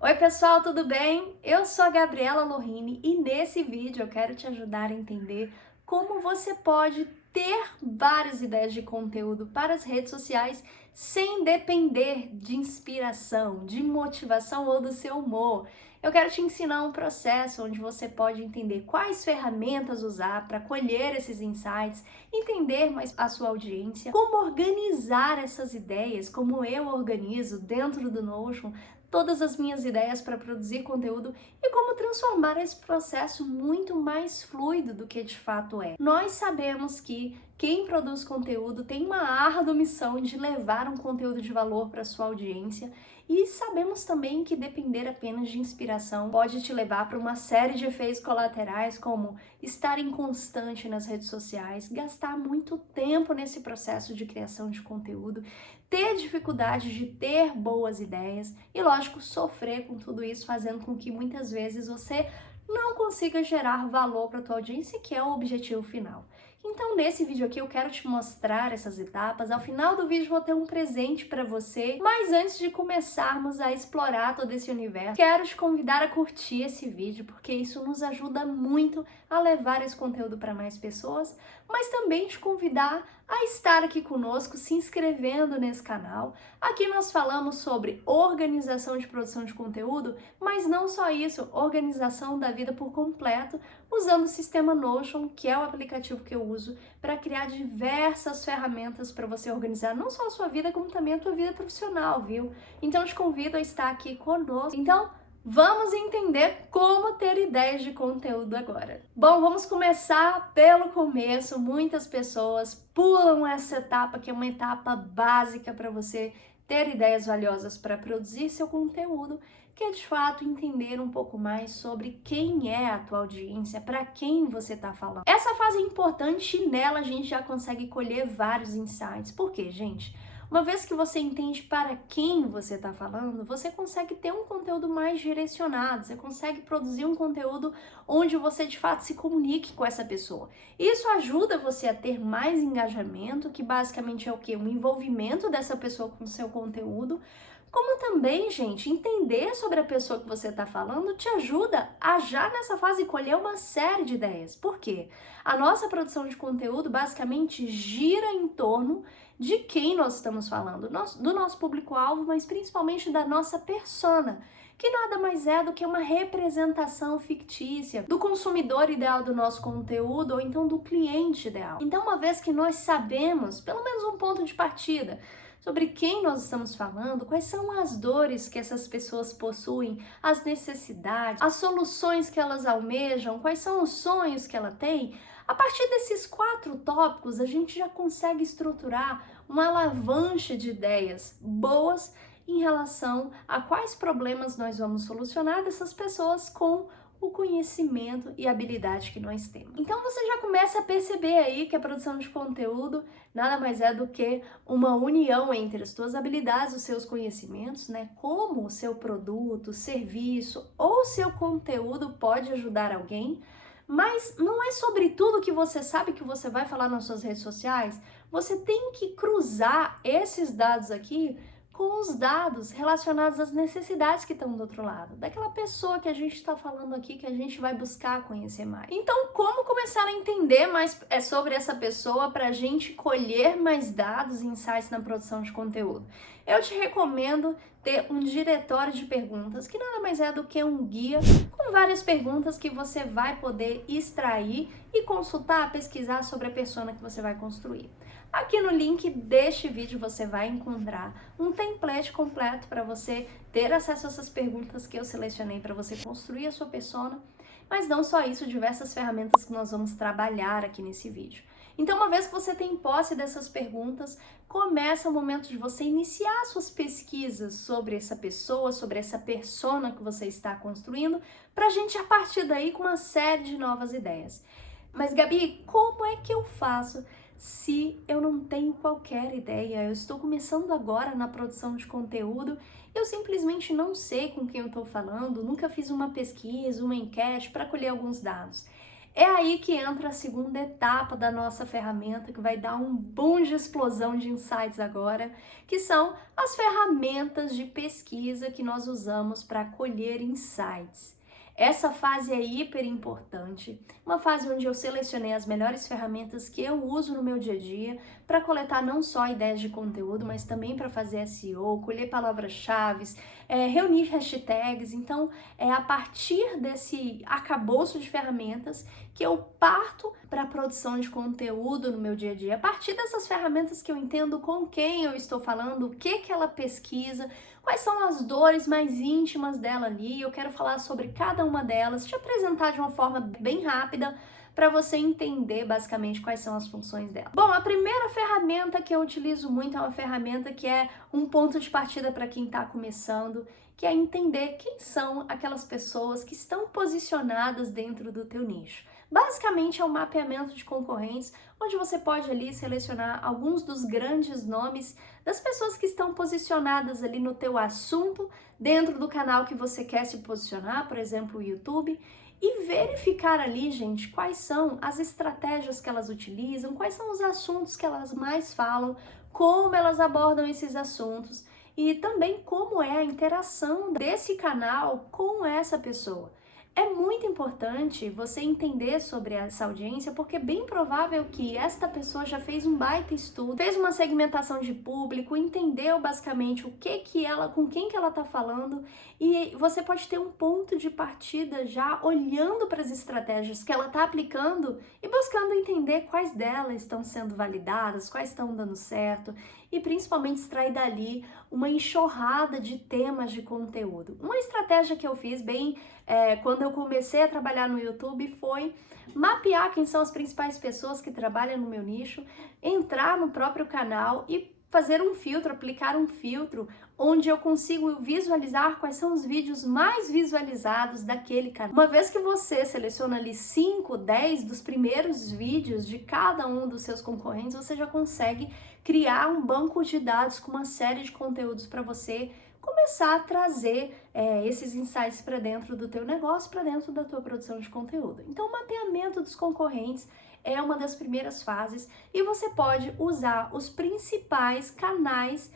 Oi pessoal, tudo bem? Eu sou a Gabriela Lohini e nesse vídeo eu quero te ajudar a entender como você pode ter várias ideias de conteúdo para as redes sociais sem depender de inspiração, de motivação ou do seu humor. Eu quero te ensinar um processo onde você pode entender quais ferramentas usar para colher esses insights, entender mais a sua audiência, como organizar essas ideias, como eu organizo dentro do Notion todas as minhas ideias para produzir conteúdo e como transformar esse processo muito mais fluido do que de fato é. Nós sabemos que quem produz conteúdo tem uma árdua missão de levar um conteúdo de valor para sua audiência e sabemos também que depender apenas de inspiração pode te levar para uma série de efeitos colaterais, como estar inconstante nas redes sociais, gastar muito tempo nesse processo de criação de conteúdo, ter dificuldade de ter boas ideias e, lógico, sofrer com tudo isso, fazendo com que muitas vezes você não consiga gerar valor para a tua audiência, que é o objetivo final. Então, nesse vídeo aqui eu quero te mostrar essas etapas. Ao final do vídeo vou ter um presente para você. Mas antes de começarmos a explorar todo esse universo, quero te convidar a curtir esse vídeo, porque isso nos ajuda muito a levar esse conteúdo para mais pessoas, mas também te convidar a estar aqui conosco, se inscrevendo nesse canal. Aqui nós falamos sobre organização de produção de conteúdo, mas não só isso, organização da vida por completo, usando o sistema Notion, que é o aplicativo que eu uso para criar diversas ferramentas para você organizar não só a sua vida, como também a tua vida profissional, viu? Então eu te convido a estar aqui conosco. Então, vamos entender como ter ideias de conteúdo agora. Bom, vamos começar pelo começo. Muitas pessoas pulam essa etapa, que é uma etapa básica para você ter ideias valiosas para produzir seu conteúdo, que é de fato entender um pouco mais sobre quem é a tua audiência, para quem você está falando. Essa fase é importante e nela a gente já consegue colher vários insights. Por quê, gente? Uma vez que você entende para quem você está falando, você consegue ter um conteúdo mais direcionado, você consegue produzir um conteúdo onde você de fato se comunique com essa pessoa. Isso ajuda você a ter mais engajamento, que basicamente é o quê? O envolvimento dessa pessoa com o seu conteúdo. Como também, gente, entender sobre a pessoa que você está falando te ajuda a já nessa fase colher uma série de ideias. Por quê? A nossa produção de conteúdo basicamente gira em torno de quem nós estamos falando, do nosso público-alvo, mas principalmente da nossa persona, que nada mais é do que uma representação fictícia do consumidor ideal do nosso conteúdo ou então do cliente ideal. Então, uma vez que nós sabemos, pelo menos um ponto de partida, sobre quem nós estamos falando, quais são as dores que essas pessoas possuem, as necessidades, as soluções que elas almejam, quais são os sonhos que ela tem. A partir desses 4 tópicos, a gente já consegue estruturar uma alavanche de ideias boas em relação a quais problemas nós vamos solucionar dessas pessoas com o conhecimento e habilidade que nós temos. Então você já começa a perceber aí que a produção de conteúdo nada mais é do que uma união entre as suas habilidades, os seus conhecimentos, né? Como o seu produto, serviço ou seu conteúdo pode ajudar alguém. Mas não é sobre tudo que você sabe que você vai falar nas suas redes sociais. Você tem que cruzar esses dados aqui com os dados relacionados às necessidades que estão do outro lado, daquela pessoa que a gente está falando aqui, que a gente vai buscar conhecer mais. Então, como começar a entender mais sobre essa pessoa para a gente colher mais dados e insights na produção de conteúdo? Eu te recomendo ter um diretório de perguntas, que nada mais é do que um guia com várias perguntas que você vai poder extrair e consultar, pesquisar sobre a persona que você vai construir. Aqui no link deste vídeo você vai encontrar um template completo para você ter acesso a essas perguntas que eu selecionei para você construir a sua persona, mas não só isso, diversas ferramentas que nós vamos trabalhar aqui nesse vídeo. Então, uma vez que você tem posse dessas perguntas, começa o momento de você iniciar suas pesquisas sobre essa pessoa, sobre essa persona que você está construindo, para a gente, a partir daí, com uma série de novas ideias. Mas, Gabi, como é que eu faço se eu não tenho qualquer ideia? Eu estou começando agora na produção de conteúdo, eu simplesmente não sei com quem eu estou falando, nunca fiz uma pesquisa, uma enquete para colher alguns dados. É aí que entra a segunda etapa da nossa ferramenta, que vai dar um boom de explosão de insights agora, que são as ferramentas de pesquisa que nós usamos para colher insights. Essa fase é hiper importante, uma fase onde eu selecionei as melhores ferramentas que eu uso no meu dia a dia para coletar não só ideias de conteúdo, mas também para fazer SEO, colher palavras-chave, reunir hashtags. Então, é a partir desse arcabouço de ferramentas que eu parto para a produção de conteúdo no meu dia a dia. A partir dessas ferramentas que eu entendo com quem eu estou falando, o que ela pesquisa, quais são as dores mais íntimas dela ali. Eu quero falar sobre cada uma delas, te apresentar de uma forma bem rápida para você entender basicamente quais são as funções dela. Bom, a primeira ferramenta que eu utilizo muito é uma ferramenta que é um ponto de partida para quem está começando, que é entender quem são aquelas pessoas que estão posicionadas dentro do teu nicho. Basicamente é um mapeamento de concorrentes, onde você pode ali selecionar alguns dos grandes nomes das pessoas que estão posicionadas ali no teu assunto, dentro do canal que você quer se posicionar, por exemplo, o YouTube, e verificar ali, gente, quais são as estratégias que elas utilizam, quais são os assuntos que elas mais falam, como elas abordam esses assuntos e também como é a interação desse canal com essa pessoa. É muito importante você entender sobre essa audiência, porque é bem provável que esta pessoa já fez um baita estudo, fez uma segmentação de público, entendeu basicamente o que ela, com quem que ela tá falando, e você pode ter um ponto de partida já olhando para as estratégias que ela tá aplicando e buscando entender quais delas estão sendo validadas, quais estão dando certo, e principalmente extrair dali uma enxurrada de temas de conteúdo. Uma estratégia que eu fiz quando eu comecei a trabalhar no YouTube foi mapear quem são as principais pessoas que trabalham no meu nicho, entrar no próprio canal e fazer um filtro, aplicar um filtro onde eu consigo visualizar quais são os vídeos mais visualizados daquele canal. Uma vez que você seleciona ali 5, 10 dos primeiros vídeos de cada um dos seus concorrentes, você já consegue criar um banco de dados com uma série de conteúdos para você começar a trazer esses insights para dentro do teu negócio, para dentro da tua produção de conteúdo. Então, o mapeamento dos concorrentes é uma das primeiras fases e você pode usar os principais canais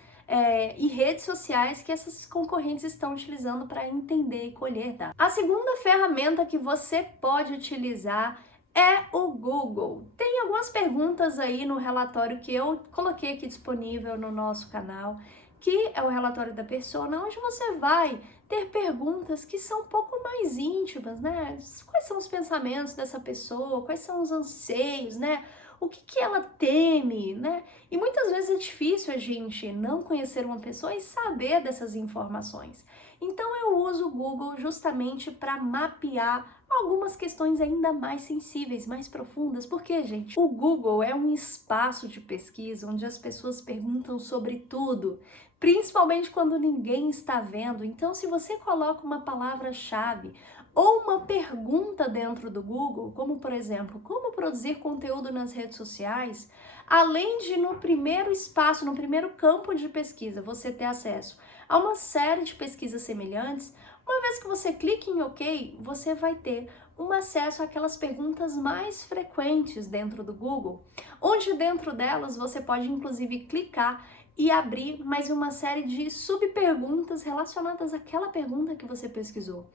e redes sociais que esses concorrentes estão utilizando para entender e colher dados. A segunda ferramenta que você pode utilizar é o Google. Tem algumas perguntas aí no relatório que eu coloquei aqui disponível no nosso canal, que é o relatório da persona, onde você vai ter perguntas que são um pouco mais íntimas, né? Quais são os pensamentos dessa pessoa? Quais são os anseios, né? O que ela teme, né? E muitas vezes é difícil a gente não conhecer uma pessoa e saber dessas informações. Então eu uso o Google justamente para mapear algumas questões ainda mais sensíveis, mais profundas, porque, gente, o Google é um espaço de pesquisa onde as pessoas perguntam sobre tudo, principalmente quando ninguém está vendo. Então, se você coloca uma palavra-chave ou uma pergunta dentro do Google, como por exemplo, como produzir conteúdo nas redes sociais, além de no primeiro espaço, no primeiro campo de pesquisa, você ter acesso a uma série de pesquisas semelhantes, uma vez que você clica em OK, você vai ter um acesso àquelas perguntas mais frequentes dentro do Google, onde dentro delas você pode inclusive clicar e abrir mais uma série de subperguntas relacionadas àquela pergunta que você pesquisou.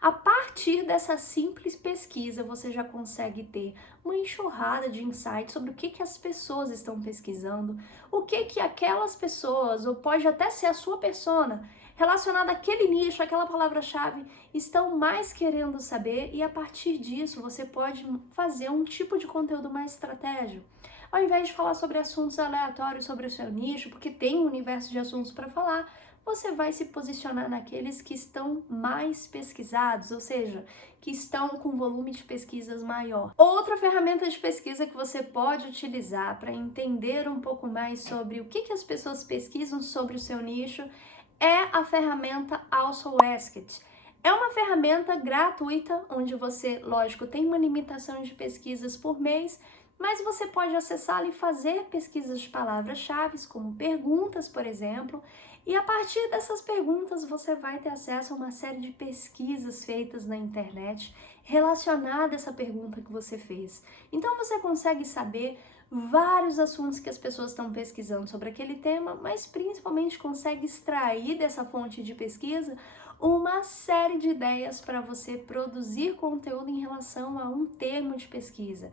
A partir dessa simples pesquisa, você já consegue ter uma enxurrada de insights sobre o que as pessoas estão pesquisando, o que aquelas pessoas, ou pode até ser a sua persona, relacionada àquele nicho, àquela palavra-chave, estão mais querendo saber, e a partir disso você pode fazer um tipo de conteúdo mais estratégico. Ao invés de falar sobre assuntos aleatórios sobre o seu nicho, porque tem um universo de assuntos para falar, você vai se posicionar naqueles que estão mais pesquisados, ou seja, que estão com volume de pesquisas maior. Outra ferramenta de pesquisa que você pode utilizar para entender um pouco mais sobre o que as pessoas pesquisam sobre o seu nicho é a ferramenta Also Ask It. É uma ferramenta gratuita, onde você, lógico, tem uma limitação de pesquisas por mês, mas você pode acessá-la e fazer pesquisas de palavras-chave, como perguntas, por exemplo, E a partir dessas perguntas, você vai ter acesso a uma série de pesquisas feitas na internet relacionada a essa pergunta que você fez. Então você consegue saber vários assuntos que as pessoas estão pesquisando sobre aquele tema, mas principalmente consegue extrair dessa fonte de pesquisa uma série de ideias para você produzir conteúdo em relação a um termo de pesquisa.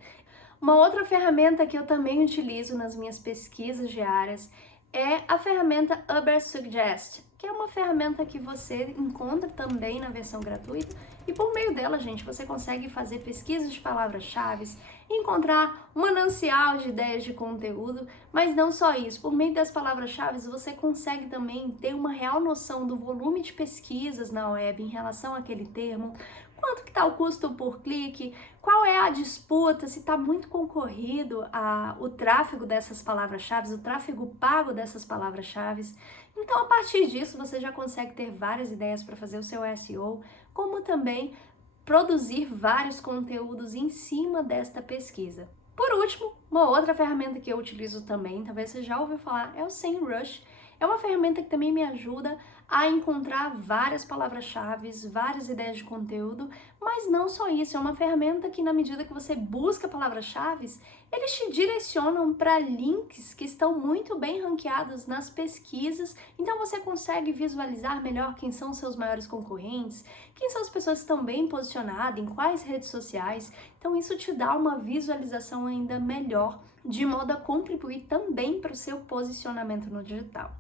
Uma outra ferramenta que eu também utilizo nas minhas pesquisas diárias é a ferramenta Ubersuggest, que é uma ferramenta que você encontra também na versão gratuita e por meio dela, gente, você consegue fazer pesquisas de palavras-chave, encontrar um manancial de ideias de conteúdo, mas não só isso, por meio das palavras-chave você consegue também ter uma real noção do volume de pesquisas na web em relação àquele termo, quanto que está o custo por clique, qual é a disputa, se está muito concorrido o tráfego dessas palavras-chave, o tráfego pago dessas palavras-chave. Então, a partir disso, você já consegue ter várias ideias para fazer o seu SEO, como também produzir vários conteúdos em cima desta pesquisa. Por último, uma outra ferramenta que eu utilizo também, talvez você já ouviu falar, é o SEMrush. É uma ferramenta que também me ajuda a encontrar várias palavras-chave, várias ideias de conteúdo, mas não só isso, é uma ferramenta que na medida que você busca palavras-chave, eles te direcionam para links que estão muito bem ranqueados nas pesquisas, então você consegue visualizar melhor quem são os seus maiores concorrentes, quem são as pessoas que estão bem posicionadas, em quais redes sociais, então isso te dá uma visualização ainda melhor, de modo a contribuir também para o seu posicionamento no digital.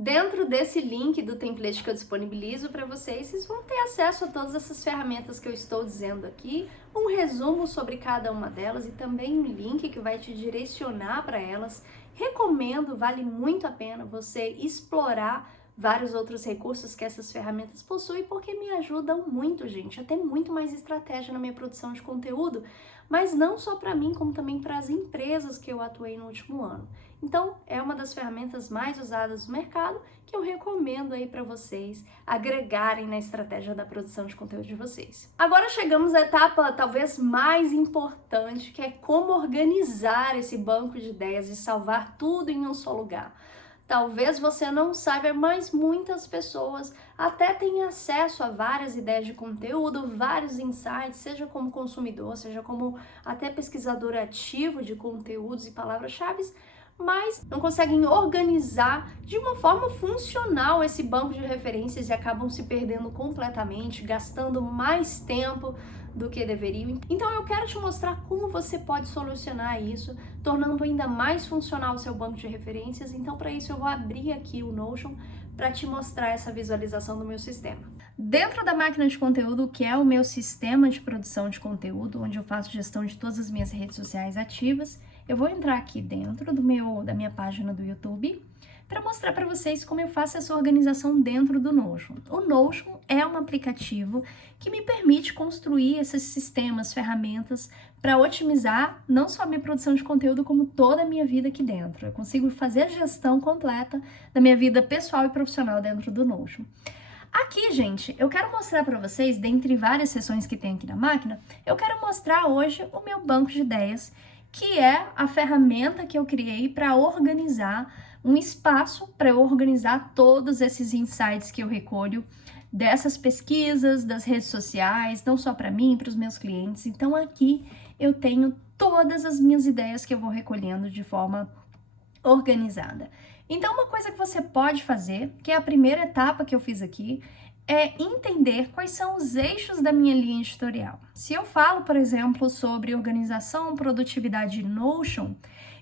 Dentro desse link do template que eu disponibilizo para vocês vão ter acesso a todas essas ferramentas que eu estou dizendo aqui, um resumo sobre cada uma delas e também um link que vai te direcionar para elas. Recomendo, vale muito a pena você explorar vários outros recursos que essas ferramentas possuem, porque me ajudam muito, gente, a ter muito mais estratégia na minha produção de conteúdo, mas não só para mim, como também para as empresas que eu atuei no último ano. Então, é uma das ferramentas mais usadas no mercado que eu recomendo aí para vocês agregarem na estratégia da produção de conteúdo de vocês. Agora chegamos à etapa talvez mais importante, que é como organizar esse banco de ideias e salvar tudo em um só lugar. Talvez você não saiba, mas muitas pessoas até têm acesso a várias ideias de conteúdo, vários insights, seja como consumidor, seja como até pesquisador ativo de conteúdos e palavras-chave, mas não conseguem organizar de uma forma funcional esse banco de referências e acabam se perdendo completamente, gastando mais tempo do que deveriam. Então eu quero te mostrar como você pode solucionar isso, tornando ainda mais funcional o seu banco de referências. Então para isso eu vou abrir aqui o Notion para te mostrar essa visualização do meu sistema. Dentro da máquina de conteúdo, que é o meu sistema de produção de conteúdo, onde eu faço gestão de todas as minhas redes sociais ativas, eu vou entrar aqui dentro da minha página do YouTube para mostrar para vocês como eu faço essa organização dentro do Notion. O Notion é um aplicativo que me permite construir esses sistemas, ferramentas para otimizar não só a minha produção de conteúdo, como toda a minha vida aqui dentro. Eu consigo fazer a gestão completa da minha vida pessoal e profissional dentro do Notion. Aqui, gente, eu quero mostrar para vocês, dentre várias seções que tem aqui na máquina, eu quero mostrar hoje o meu banco de ideias, que é a ferramenta que eu criei para organizar um espaço para eu organizar todos esses insights que eu recolho dessas pesquisas, das redes sociais, não só para mim, para os meus clientes. Então aqui eu tenho todas as minhas ideias que eu vou recolhendo de forma organizada. Então uma coisa que você pode fazer, que é a primeira etapa que eu fiz aqui, é entender quais são os eixos da minha linha editorial. Se eu falo, por exemplo, sobre organização, produtividade e Notion,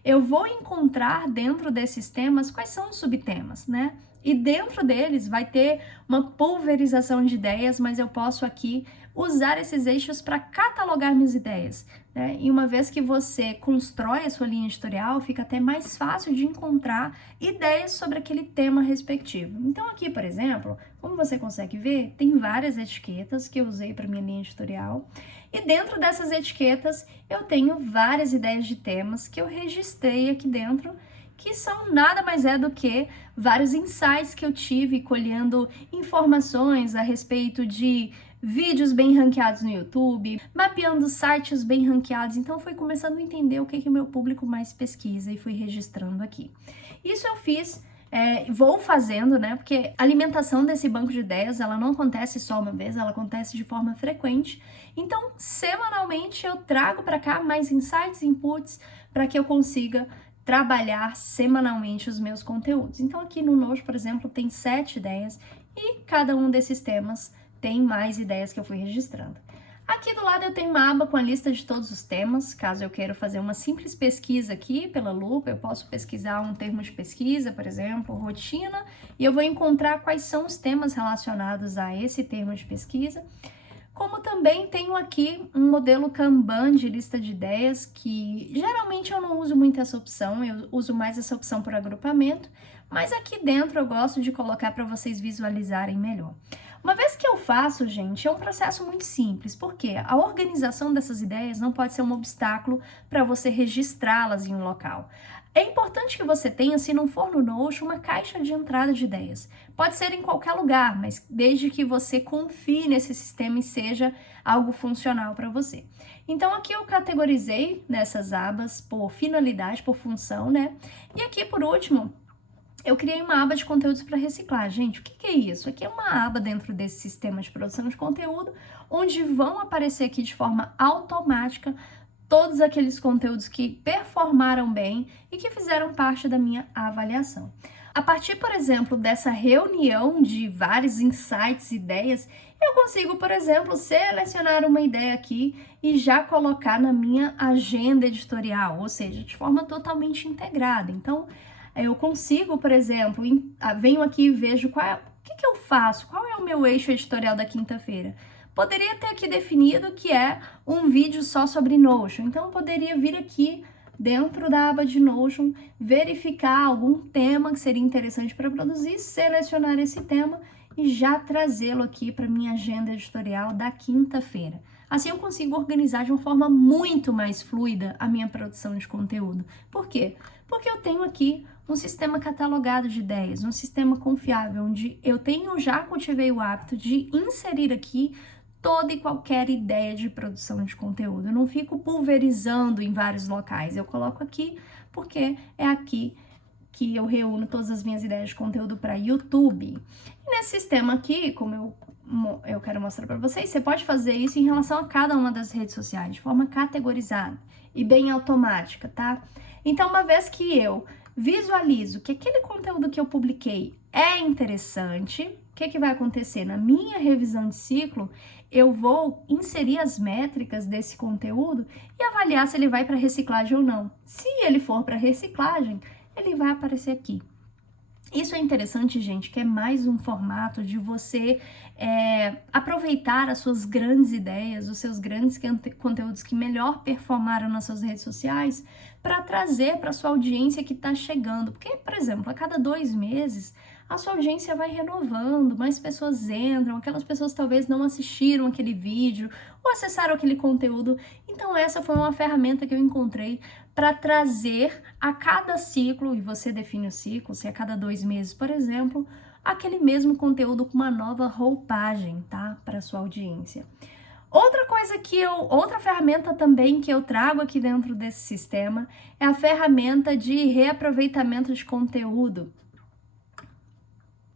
eu vou encontrar dentro desses temas quais são os subtemas, né? E dentro deles vai ter uma pulverização de ideias, mas eu posso aqui usar esses eixos para catalogar minhas ideias, né? E uma vez que você constrói a sua linha editorial, fica até mais fácil de encontrar ideias sobre aquele tema respectivo. Então aqui, por exemplo, como você consegue ver, tem várias etiquetas que eu usei para minha linha editorial. E dentro dessas etiquetas, eu tenho várias ideias de temas que eu registrei aqui dentro, que são nada mais do que vários insights que eu tive colhendo informações a respeito de vídeos bem ranqueados no YouTube, mapeando sites bem ranqueados. Então, fui começando a entender o que o meu público mais pesquisa e fui registrando aqui. Isso eu fiz Vou fazendo, né? Porque a alimentação desse banco de ideias, ela não acontece só uma vez, ela acontece de forma frequente. Então, semanalmente eu trago para cá mais insights, inputs, para que eu consiga trabalhar semanalmente os meus conteúdos. Então, aqui no Notion, por exemplo, tem 7 ideias e cada um desses temas tem mais ideias que eu fui registrando. Aqui do lado eu tenho uma aba com a lista de todos os temas. Caso eu queira fazer uma simples pesquisa aqui pela lupa, eu posso pesquisar um termo de pesquisa, por exemplo, rotina, e eu vou encontrar quais são os temas relacionados a esse termo de pesquisa. Como também tenho aqui um modelo Kanban de lista de ideias, que geralmente eu não uso muito essa opção, eu uso mais essa opção por agrupamento, mas aqui dentro eu gosto de colocar para vocês visualizarem melhor. Uma vez que eu faço, gente, é um processo muito simples, porque a organização dessas ideias não pode ser um obstáculo para você registrá-las em um local. É importante que você tenha, se não for no Notion, uma caixa de entrada de ideias. Pode ser em qualquer lugar, mas desde que você confie nesse sistema e seja algo funcional para você. Então aqui eu categorizei nessas abas por finalidade, por função, né? E aqui por último, eu criei uma aba de conteúdos para reciclar. Gente, o que é isso? Aqui é uma aba dentro desse sistema de produção de conteúdo, onde vão aparecer aqui de forma automática todos aqueles conteúdos que performaram bem e que fizeram parte da minha avaliação. A partir, por exemplo, dessa reunião de vários insights, ideias, eu consigo, por exemplo, selecionar uma ideia aqui e já colocar na minha agenda editorial, ou seja, de forma totalmente integrada. Então, eu consigo, por exemplo, venho aqui e vejo o que eu faço, qual é o meu eixo editorial da quinta-feira. Poderia ter aqui definido que é um vídeo só sobre Notion, então eu poderia vir aqui dentro da aba de Notion, verificar algum tema que seria interessante para produzir, selecionar esse tema e já trazê-lo aqui para minha agenda editorial da quinta-feira. Assim eu consigo organizar de uma forma muito mais fluida a minha produção de conteúdo. Por quê? Porque eu tenho aqui um sistema catalogado de ideias, um sistema confiável, onde eu já cultivei o hábito de inserir aqui toda e qualquer ideia de produção de conteúdo. Eu não fico pulverizando em vários locais, eu coloco aqui porque é aqui que eu reúno todas as minhas ideias de conteúdo para YouTube. E nesse sistema aqui, como eu quero mostrar para vocês, você pode fazer isso em relação a cada uma das redes sociais, de forma categorizada e bem automática, tá? Então, uma vez que eu visualizo que aquele conteúdo que eu publiquei é interessante, o que vai acontecer? Na minha revisão de ciclo, eu vou inserir as métricas desse conteúdo e avaliar se ele vai para reciclagem ou não. Se ele for para reciclagem, ele vai aparecer aqui. Isso é interessante, gente, que é mais um formato de você aproveitar as suas grandes ideias, os seus grandes conteúdos que melhor performaram nas suas redes sociais, para trazer para a sua audiência que está chegando. Porque, por exemplo, a cada 2 meses, a sua audiência vai renovando, mais pessoas entram, aquelas pessoas talvez não assistiram aquele vídeo ou acessaram aquele conteúdo. Então, essa foi uma ferramenta que eu encontrei para trazer a cada ciclo, e você define o ciclo, se é a cada 2 meses, por exemplo, aquele mesmo conteúdo com uma nova roupagem, tá? Para a sua audiência. Outra ferramenta também que eu trago aqui dentro desse sistema é a ferramenta de reaproveitamento de conteúdo.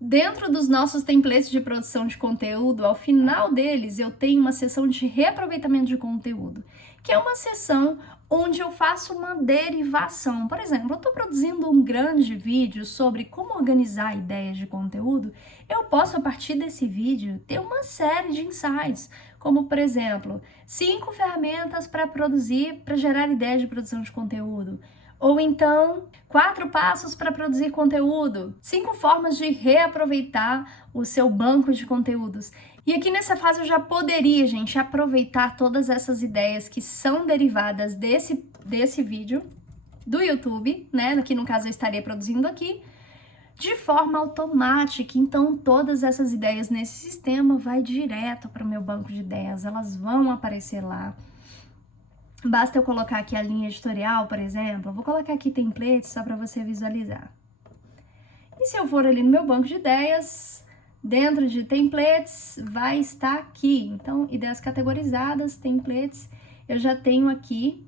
Dentro dos nossos templates de produção de conteúdo, ao final deles eu tenho uma seção de reaproveitamento de conteúdo, que é uma seção onde eu faço uma derivação. Por exemplo, eu estou produzindo um grande vídeo sobre como organizar ideias de conteúdo, eu posso, a partir desse vídeo, ter uma série de insights, como, por exemplo, 5 ferramentas para gerar ideias de produção de conteúdo. Ou então, 4 passos para produzir conteúdo, 5 formas de reaproveitar o seu banco de conteúdos. E aqui nessa fase eu já poderia, gente, aproveitar todas essas ideias que são derivadas desse vídeo do YouTube, né? Aqui no caso eu estaria produzindo aqui, de forma automática. Então todas essas ideias nesse sistema vai direto para o meu banco de ideias, elas vão aparecer lá. Basta eu colocar aqui a linha editorial, por exemplo, eu vou colocar aqui templates só para você visualizar. E se eu for ali no meu banco de ideias, dentro de templates, vai estar aqui. Então, ideias categorizadas, templates, eu já tenho aqui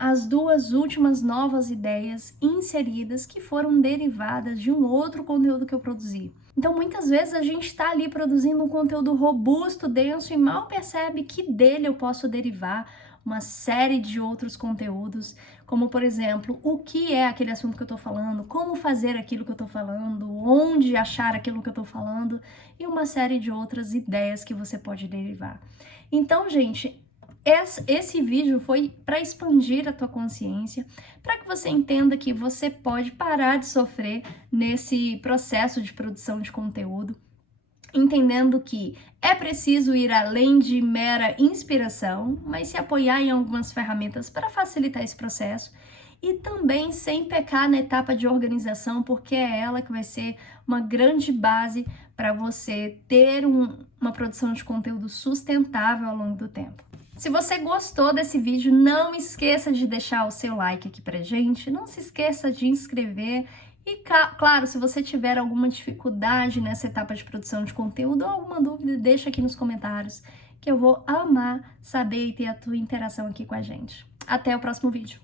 as duas últimas novas ideias inseridas que foram derivadas de um outro conteúdo que eu produzi. Então, muitas vezes a gente está ali produzindo um conteúdo robusto, denso e mal percebe que dele eu posso derivar uma série de outros conteúdos, como, por exemplo, o que é aquele assunto que eu estou falando, como fazer aquilo que eu estou falando, onde achar aquilo que eu estou falando e uma série de outras ideias que você pode derivar. Então, gente, esse vídeo foi para expandir a tua consciência, para que você entenda que você pode parar de sofrer nesse processo de produção de conteúdo, entendendo que é preciso ir além de mera inspiração, mas se apoiar em algumas ferramentas para facilitar esse processo e também sem pecar na etapa de organização, porque é ela que vai ser uma grande base para você ter uma produção de conteúdo sustentável ao longo do tempo. Se você gostou desse vídeo, não esqueça de deixar o seu like aqui pra gente, não se esqueça de inscrever e, claro, se você tiver alguma dificuldade nessa etapa de produção de conteúdo ou alguma dúvida, deixa aqui nos comentários que eu vou amar saber e ter a tua interação aqui com a gente. Até o próximo vídeo.